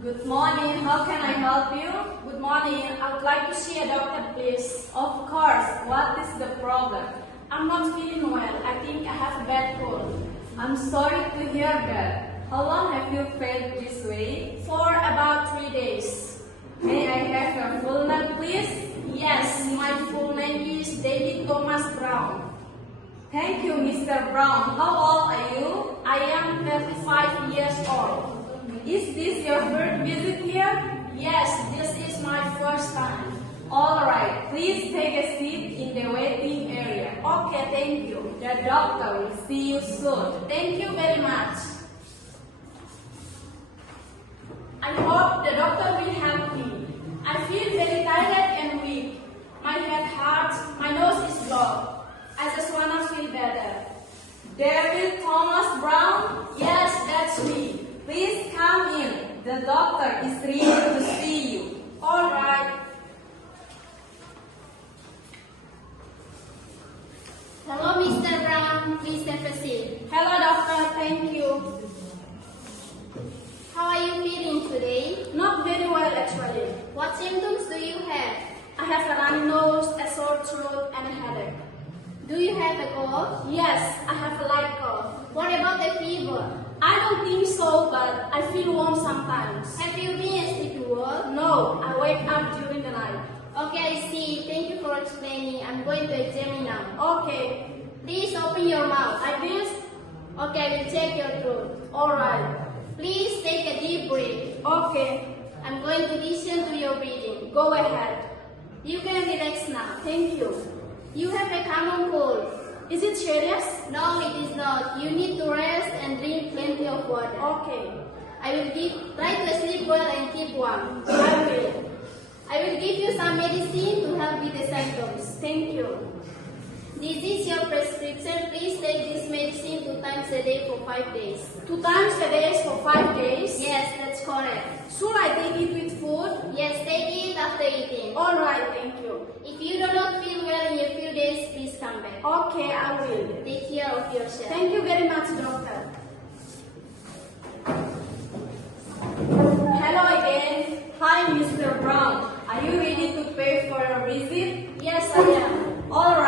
Good morning. How can I help you? Good morning. I would like to see a doctor, please. Of course. What is the problem? I'm not feeling well. I think I have a bad cold. I'm sorry to hear that. How long have you felt this way? For about 3 days. May I have your full name, please? Yes, my full name is David Thomas Brown. Thank you, Mr. Brown. How old are you? I am 35 years old. Is this your first visit here? Yes, this is my first time. Alright, please take a seat in the waiting area. Okay, thank you. The doctor will see you soon. Thank you very much. I hope the doctor will help me. I feel very tired and weak. My head hurts, my nose is blocked. I just wanna feel better. David Thomas Brown? Yes, that's me. Please come in. The doctor is ready to see you. All right. Hello, Mr. Brown. Please have a seat. Hello, doctor. Thank you. How are you feeling today? Not very well, actually. What symptoms do you have? I have a runny nose, a sore throat, and a headache. Do you have a cold? Yes, I have a light cough. What about the fever? I don't think so, but I feel warm sometimes. Have you been asleep to work? No, I wake up during the night. Okay, I see. Thank you for explaining. I'm going to examine now. Okay. Please open your mouth. Like this? Okay, I will check your throat. Alright. Please take a deep breath. Okay. I'm going to listen to your breathing. Go ahead. You can relax now. Thank you. You have a common cold. Is it serious? No, it is not. You need to rest and drink plenty of water. Okay. I will try to sleep well and keep warm. I will. I will give you some medicine to help with the symptoms. Thank you. This is your prescription. Please take this medicine 2 times a day for 5 days. 2 times a day for 5 days? Yes, that's correct. Should I take it with food? Yes, take it after eating. Alright, thank you. If you do not feel well in a few days, please come back. Okay, I will. Take care of yourself. Thank you very much, doctor. Hello again. Hi, Mr. Brown. Are you ready to pay for your visit? Yes, I am. Alright.